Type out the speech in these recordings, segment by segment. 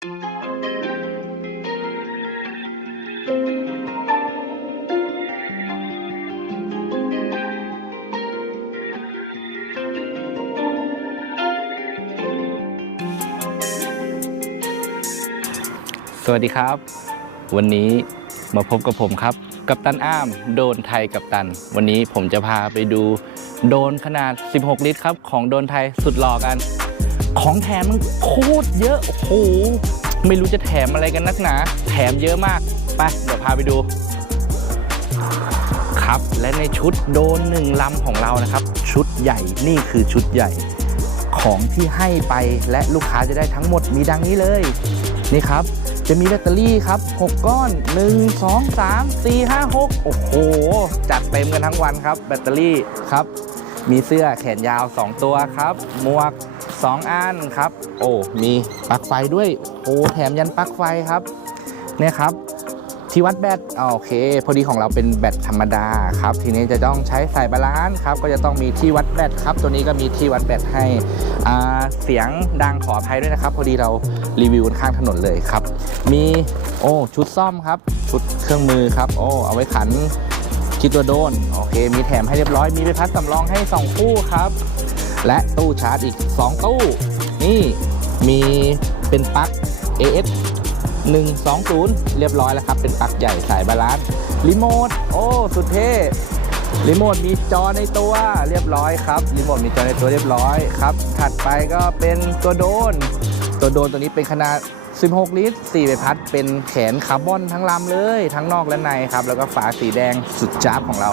สวัสดีครับ วันนี้มาพบกับผมครับ กับตันอ้ามโดนไทยกับตัน วันนี้ผมจะพาไปดูโดนขนาด 16 ลิตรครับ ของโดนไทยสุดหล่อกัน ของแถมมันโคตรเยอะ โอ้โห ไม่รู้จะแถมอะไรกันนักหนา แถมเยอะมาก ไป เดี๋ยวพาไปดู ครับ และในชุดโดนหนึ่งลำของเรานะครับ ชุดใหญ่ นี่คือชุดใหญ่ ของที่ให้ไปและลูกค้าจะได้ทั้งหมดมีดังนี้เลย นี่ครับ จะมีแบตเตอรี่ครับ 6 ก้อน 1 2 3 4 5 6 โอ้โห จัดเต็มกันทั้งวันครับ แบตเตอรี่ครับ มีเสื้อแขนยาว 2 ตัวครับ หมวก 2 อันครับ โอ้มีปลั๊กไฟด้วยโอ้แถมยันปลั๊กไฟครับเนี่ยครับที่วัดแบตโอเค พอดีของเราเป็นแบตธรรมดาครับ ทีนี้จะต้องใช้สายบาลานซ์ครับ ก็จะต้องมีที่วัดแบตครับ ตัวนี้ก็มีที่วัดแบตให้เสียงดังขออภัยด้วยนะครับ พอดีเรารีวิวข้างถนนเลยครับ มีโอ้ชุดซ่อมครับ ชุดเครื่องมือครับ โอ้เอาไว้ขันคิดตัวโดน โอเค มีแถมให้เรียบร้อย มีใบพัดสำรองให้ 2 คู่ครับ และตู้ชาร์จอีก 2 ตู้ นี่มีเป็นปลั๊ก AS 120 เรียบร้อยแล้วครับ เป็นปลั๊กใหญ่สายบาลานซ์รีโมท โอ้ สุดเท่รีโมทมีจอในตัวเรียบร้อยครับรีโมทมีจอในตัวเรียบร้อยครับ ถัดไปก็เป็นตัวโดน ตัวโดนตัวนี้เป็นขนาด 16 ลิตร4ใบพัด เป็นแขนคาร์บอนทั้งลำเลย ทั้งนอกและในครับ แล้วก็ฝาสีแดงสุดจ้าบของเรา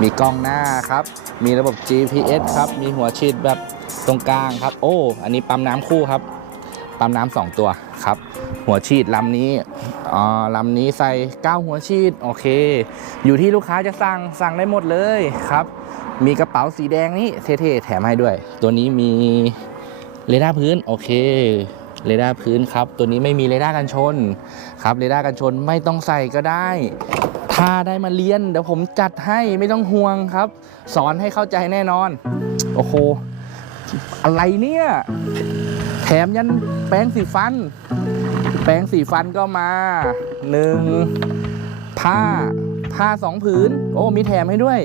มีกล้องหน้าครับ มีระบบ GPS ครับ มีหัวฉีดแบบตรงกลางครับ โอ้ อันนี้ปั๊มน้ำคู่ครับ ปั๊มน้ำสองตัวครับ หัวฉีดลำนี้อ่าลำนี้ใส่ 9 หัวฉีด โอเค อยู่ที่ลูกค้าจะสั่ง สั่งได้หมดเลยครับ มีกระเป๋าสีแดงนี้เท่ๆ แถมให้ด้วย ตัวนี้มีเรดาร์พื้น โอเคเรดาร์พื้นครับ ตัวนี้ไม่มีเรดาร์กันชนครับเรดาร์กันชนไม่ต้องใส่ก็ได้ ถ้าได้มาเรียนเดี๋ยวผมจัดให้ไม่ต้องห่วงครับ สอนให้เข้าใจแน่นอน โอ้โห อะไรเนี่ย แถมยันแปรงสีฟัน แปรงสีฟันก็มาหนึ่งผ้าผ้าสองผืน โอ้มีแถมให้ด้วย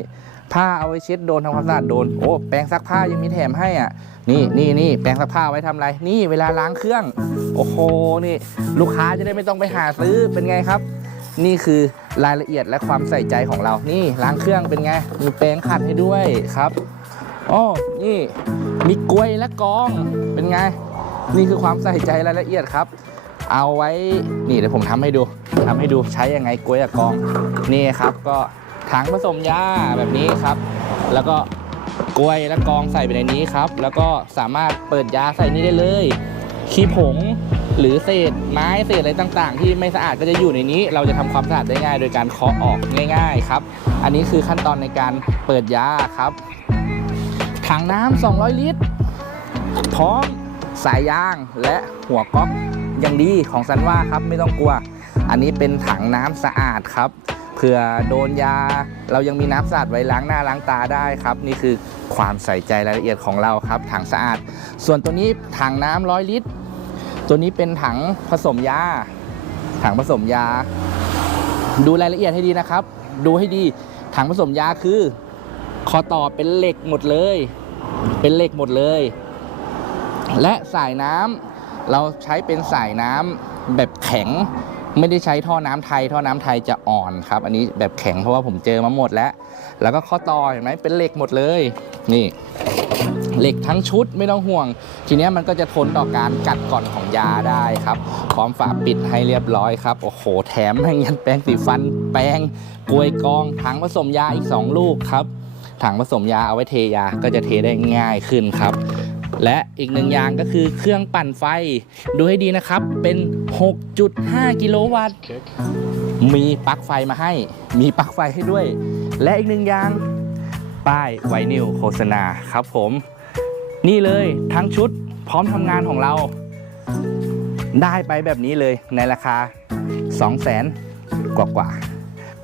ผ้าเอาไว้เช็ดโดนทำความสะอาดโดน โอ้แปรงซักผ้ายังมีแถมให้อะ นี่นี่นี่แปรงซักผ้าไว้ทำอะไร นี่เวลาล้างเครื่อง โอ้โหนี่ ลูกค้าจะได้ไม่ต้องไปหาซื้อเป็นไงครับ นี่คือรายละเอียดและความใส่ใจของเรา นี่ล้างเครื่องเป็นไง มีแปรงขัดให้ด้วยครับโอ้นี่มีกล้วยและกอง เป็นไง นี่คือความใส่ใจรายละเอียดครับ เอาไว้ นี่เดี๋ยวผมทำให้ดูทำให้ดูใช้ยังไงกล้วยกับกอง นี่ครับ ก็ถังผสมยาแบบนี้ครับ แล้วก็กล้วยและกองใส่ไปในนี้ครับ แล้วก็สามารถเปิดยาใส่นี่ได้เลย ขี้ผง หรือเศษไม้เศษอะไรต่างๆ ที่ไม่สะอาดก็จะอยู่ในนี้ เราจะทำความสะอาดได้ง่าย โดยการเคาะออกง่าย ๆ ครับ อันนี้คือขั้นตอนในการเปิดยาครับถังน้ำ200 ลิตร พร้อมสายยางและหัวก๊อกอย่างดีของซันว่าครับไม่ต้องกลัว อันนี้เป็นถังน้ำสะอาดครับเผื่อโดนยา เรายังมีน้ำสะอาดไว้ล้างหน้าล้างตาได้ครับ นี่คือความใส่ใจรายละเอียดของเราครับ ถังสะอาด ส่วนตัวนี้ถังน้ำร้อยลิตร ตัวนี้เป็นถังผสมยา ถังผสมยา ดูรายละเอียดให้ดีนะครับ ดูให้ดี ถังผสมยาคือ คอต่อเป็นเหล็กหมดเลย เป็นเหล็กหมดเลย และสายน้ำเราใช้เป็นสายน้ำแบบแข็ง ไม่ได้ใช้ท่อน้ำไทย ท่อน้ำไทยจะอ่อนครับ อันนี้แบบแข็งเพราะว่าผมเจอมาหมดแล้ว แล้วก็ข้อต่อเห็นไหมเป็นเหล็กหมดเลย นี่ เหล็กทั้งชุดไม่ต้องห่วง ทีนี้มันก็จะทนต่อการกัดก่อนของยาได้ครับพร้อมฝาปิดให้เรียบร้อยครับโอ้โหแถมแม่งยันแปรงสีฟัน แปรงกลวยกองถังผสมยาอีก 2 ลูกครับถังผสมยาเอาไว้เทยาก็จะเทได้ง่ายขึ้นครับ และอีกหนึ่งอย่างก็คือเครื่องปั่นไฟ ดูให้ดีนะครับเป็น 6.5 กิโลวัตต์มีปลั๊กไฟมาให้ มีปลั๊กไฟให้ด้วย และอีกหนึ่งอย่างป้ายไวนิลโฆษณาครับผม นี่เลยทั้งชุดพร้อมทำงานของเรา ได้ไปแบบนี้เลยในราคา 2 0 0แสนกว่ากว่า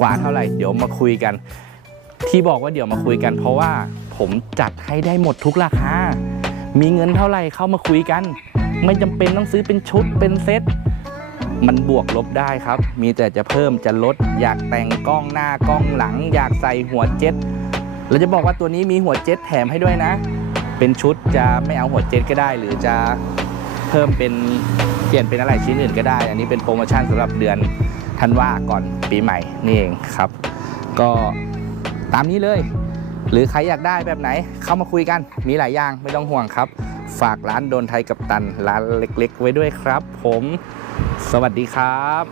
กว่าเท่าไหร่ เดี๋ยวมาคุยกัน ที่บอกว่าเดี๋ยวมาคุยกัน เพราะว่าผมจัดให้ได้หมดทุกราคา มีเงินเท่าไหร่เข้ามาคุยกัน ไม่จำเป็นต้องซื้อเป็นชุดเป็นเซ็ตมันบวกลบได้ครับ มีแต่จะเพิ่มจะลด อยากแต่งกล้องหน้ากล้องหลัง อยากใส่หัวเจ็ตเราจะบอกว่าตัวนี้มีหัวเจ็ตแถมให้ด้วยนะ เป็นชุดจะไม่เอาหัวเจ็ตก็ได้ หรือจะเพิ่มเป็นเปลี่ยนเป็นอะไรชิ้นอื่นก็ได้ อันนี้เป็นโปรโมชั่นสำหรับเดือนธันวาก่อนปีใหม่นี่เองครับ ก็ตามนี้เลย หรือใครอยากได้แบบไหนเข้ามาคุยกันมีหลายอย่างไม่ต้องห่วงครับ ฝากร้านโดนไทยกับตันร้านเล็ก ๆ ไว้ด้วยครับ ผม สวัสดีครับ